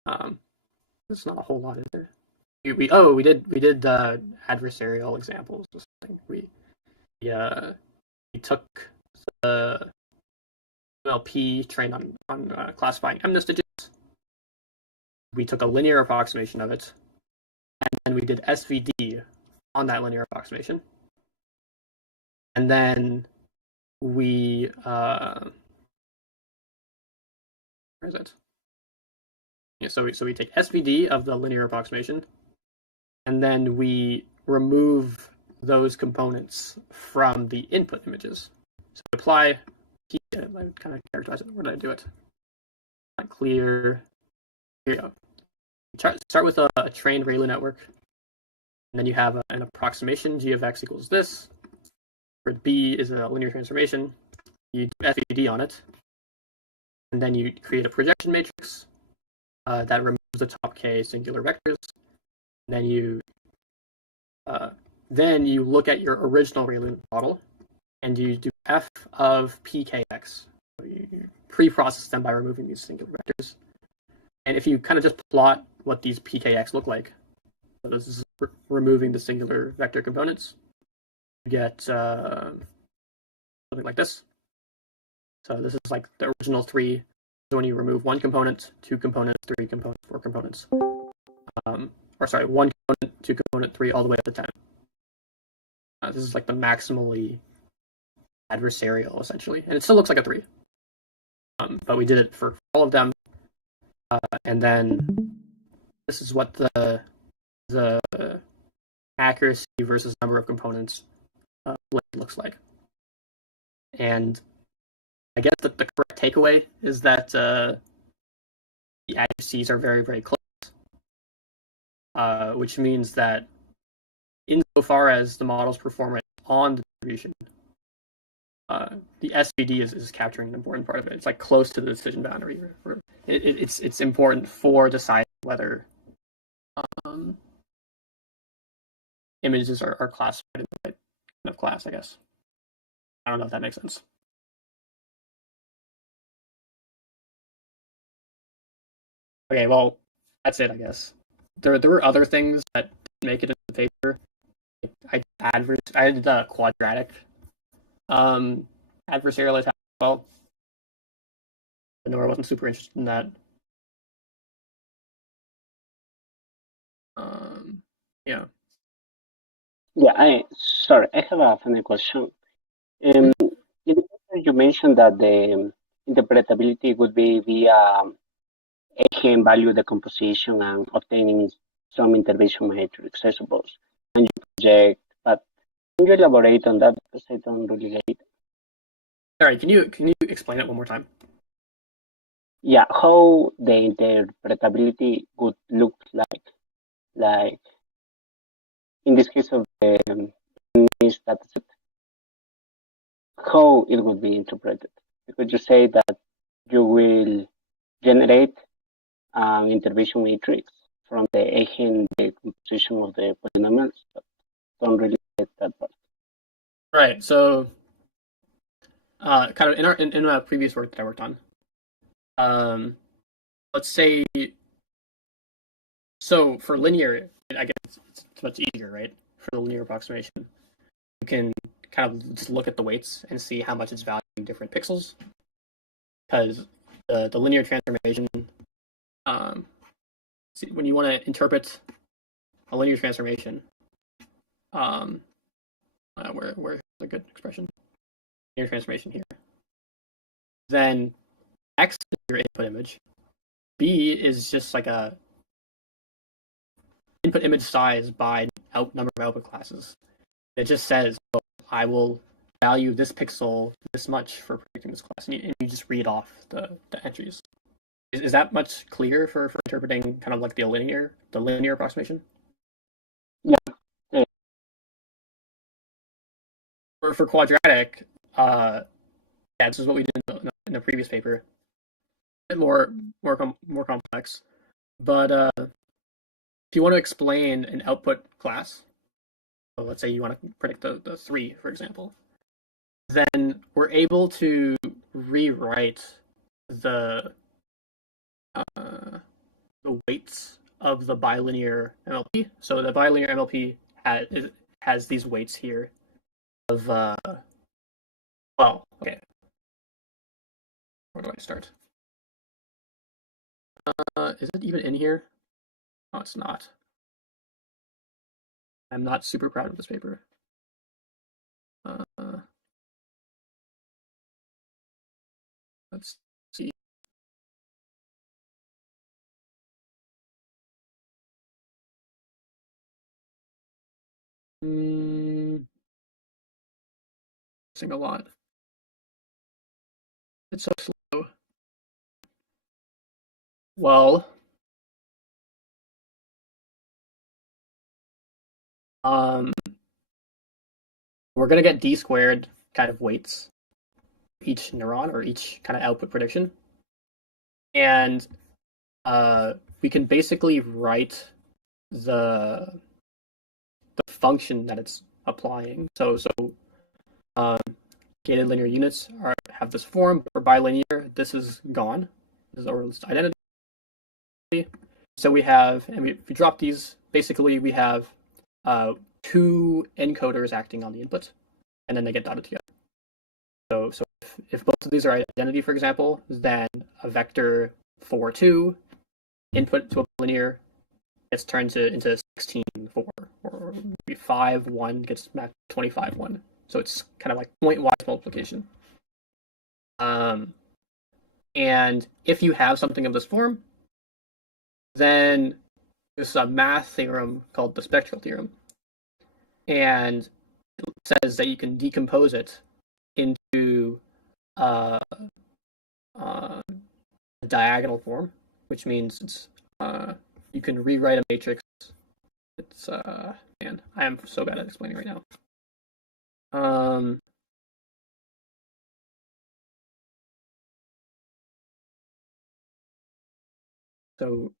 There's not a whole lot in there. We did adversarial examples or something. We took the MLP trained on classifying MNIST digits. We took a linear approximation of it, and then we did SVD on that linear approximation. And then we where is it? Yeah, so we take SVD of the linear approximation, and then we remove those components from the input images. So we apply, I kind of characterize it. Where did I do it? Clear. Here you go. Start with a trained ReLU network, and then you have an approximation. G of x equals this. Where B is a linear transformation. You do FED on it, and then you create a projection matrix that removes the top k singular vectors. And then you look at your original ReLU model, and you do f of pkx. So you pre-process them by removing these singular vectors. And if you kind of just plot what these pkx look like, so this is removing the singular vector components, you get something like this. So this is like the original three. So when you remove one component, two components, three components, four components. One component, two component, three, all the way up to 10. This is like the maximally adversarial, essentially. And it still looks like a 3. But we did it for all of them. And then this is what the accuracy versus number of components looks like. And I guess the correct takeaway is that the accuracies are very, very close. Which means that insofar as the model's performance on the distribution, the SVD is capturing an important part of it. It's like close to the decision boundary. It's important for deciding whether images are classified in the right kind of class, I guess. I don't know if that makes sense. Okay, well, that's it, I guess. There were other things that didn't make it in the paper. I did a quadratic adversarial attack as well. Nora wasn't super interested in that. Yeah. Yeah, sorry, I have a funny question. In the paper you mentioned that the interpretability would be via Eigen value decomposition and obtaining some intervention matrix, I suppose. And you project, but can you elaborate on that because I don't really get it? Sorry, can you explain it one more time? Yeah, how the interpretability would look like in this case of the this dataset, how it would be interpreted. Could you say that you will generate an intervention matrix from the Eigen decomposition of the polynomials? Don't really get that part. Right. So, kind of in a previous work that I worked on, let's say, so for linear, I guess it's much easier, right? For the linear approximation, you can kind of just look at the weights and see how much it's valuing different pixels, because the linear transformation, see, when you want to interpret a linear transformation, where's a good expression? Linear transformation here. Then X is your input image. B is just like a input image size by number of output classes. It just says, oh, I will value this pixel this much for predicting this class, and you just read off the entries. Is that much clearer for interpreting kind of like the linear approximation? Yeah. For quadratic, yeah, this is what we did in the previous paper. A bit more complex, but if you want to explain an output class, so let's say you want to predict the 3, for example, then we're able to rewrite the weights of the bilinear MLP. So the bilinear MLP has these weights here of well, okay. Where do I start? Is it even in here? No, it's not. I'm not super proud of this paper. Let's see. Missing a lot. It's so slow. Well, we're gonna get d squared kind of weights each neuron or each kind of output prediction, and we can basically write the function that it's applying. So gated linear units have this form. For bilinear, this is gone. This is our list identity. So we have, and if we drop these, basically we have 2 encoders acting on the input, and then they get dotted together. So if both of these are identity, for example, then a vector 4, 2 input to a linear gets turned into 16, 4, or maybe 5, 1 gets mapped to 25, 1. So it's kind of like pointwise multiplication. And if you have something of this form, then there's a math theorem called the spectral theorem. And it says that you can decompose it into a diagonal form, which means it's you can rewrite a matrix. It's man, I am so bad at explaining right now. So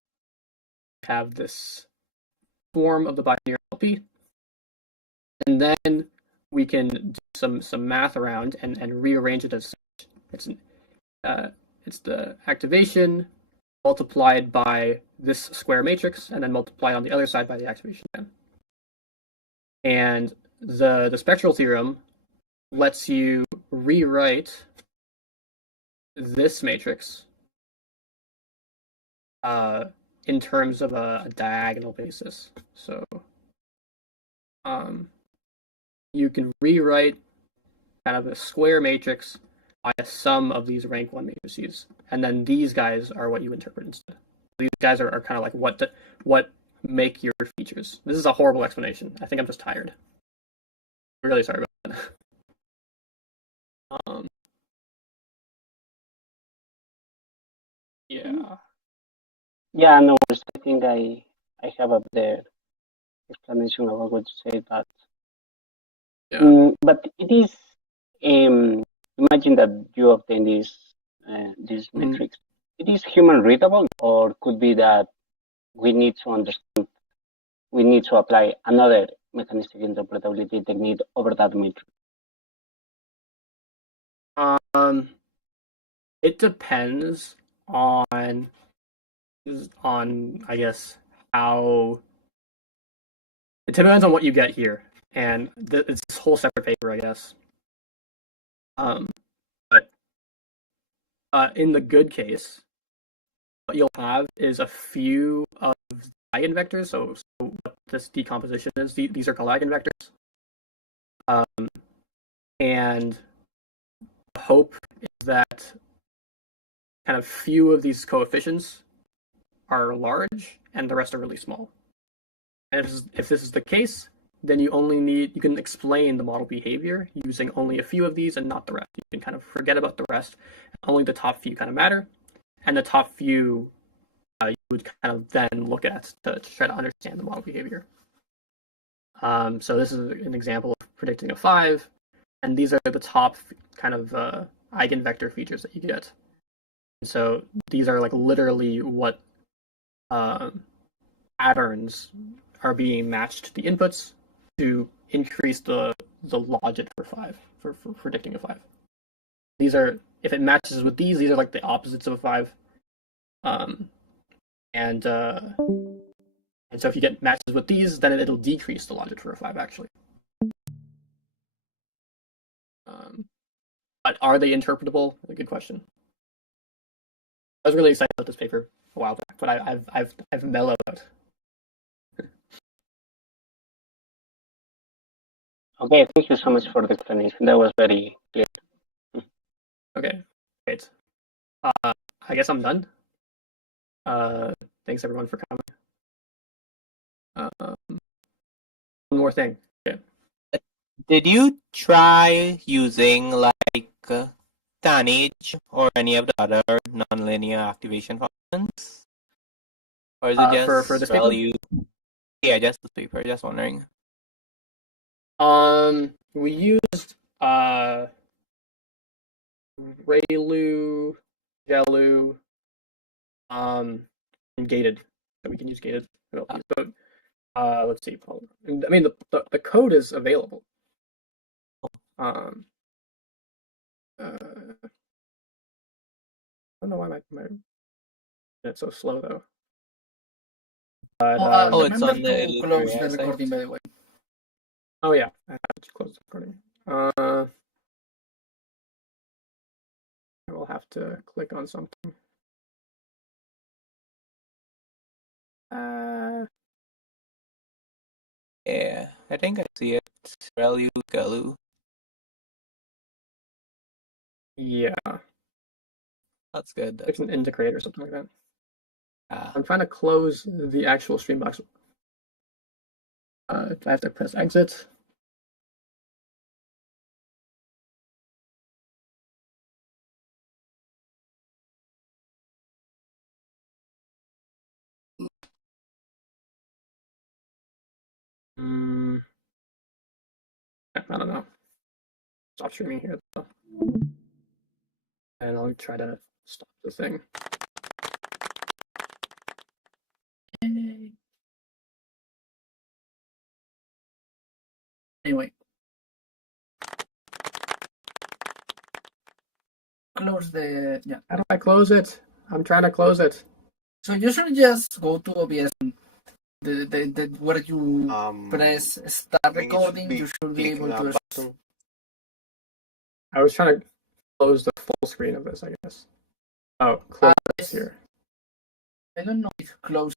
have this form of the binary LP, and then we can do some math around and rearrange it as such. It's the activation multiplied by this square matrix, and then multiplied on the other side by the activation again. And the spectral theorem lets you rewrite this matrix in terms of a diagonal basis. So you can rewrite kind of a square matrix by a sum of these rank 1 matrices, and then these guys are what you interpret instead. These guys are kind of like what make your features. This is a horrible explanation. I think I'm just tired. I'm really sorry about that. Yeah. Yeah, no, I think I have a better explanation about what you say, but but it is imagine that you obtain this matrix. It is human readable, or could be that we need to understand, we need to apply another mechanistic interpretability technique over that matrix. It depends on I guess how It depends on what you get here, and it's this whole separate paper, I guess. But in the good case, what you'll have is a few of the eigenvectors. So what this decomposition is, these are called eigenvectors. And the hope is that kind of few of these coefficients are large and the rest are really small. And if this is the case, then you can explain the model behavior using only a few of these and not the rest. You can kind of forget about the rest. Only the top few kind of matter. And the top few you would kind of then look at to try to understand the model behavior. So this is an example of predicting a 5. And these are the top kind of eigenvector features that you get. And so these are like literally what patterns are being matched to the inputs to increase the logit for 5, for predicting a 5. These are, if it matches with these are like the opposites of a 5. And so if you get matches with these, then it'll decrease the logit for a 5 actually. But are they interpretable? A good question. I was really excited about this paper a while back, but I've mellowed out. Okay, thank you so much for the explanation. That was very clear. Okay, great. I guess I'm done. Thanks everyone for coming. One more thing. Okay. Did you try using like tannage or any of the other nonlinear activation functions? Or is it just for this value? Yeah, just this paper. Just wondering. We used Relu, Gelu, and gated. So we can use gated MLPs. But let's see. I mean, the code is available. I don't know why my it's so slow though. But, it's on the close the site. recording, by the way. Oh yeah, I have to close the recording. I will have to click on something. Yeah, I think I see it. Relu, Galu. Yeah, That's good. it's an integrate or something like that. Ah. I'm trying to close the actual Streambox. I have to press exit. I don't know. Stop streaming here though. And I'll try to stop the thing. Anyway. Close the, yeah. How do I close it? I'm trying to close it. So you should just go to OBS, the where you press start recording, you should be able to. I was trying to close the full screen of this, I guess. Oh, close here. I don't know if close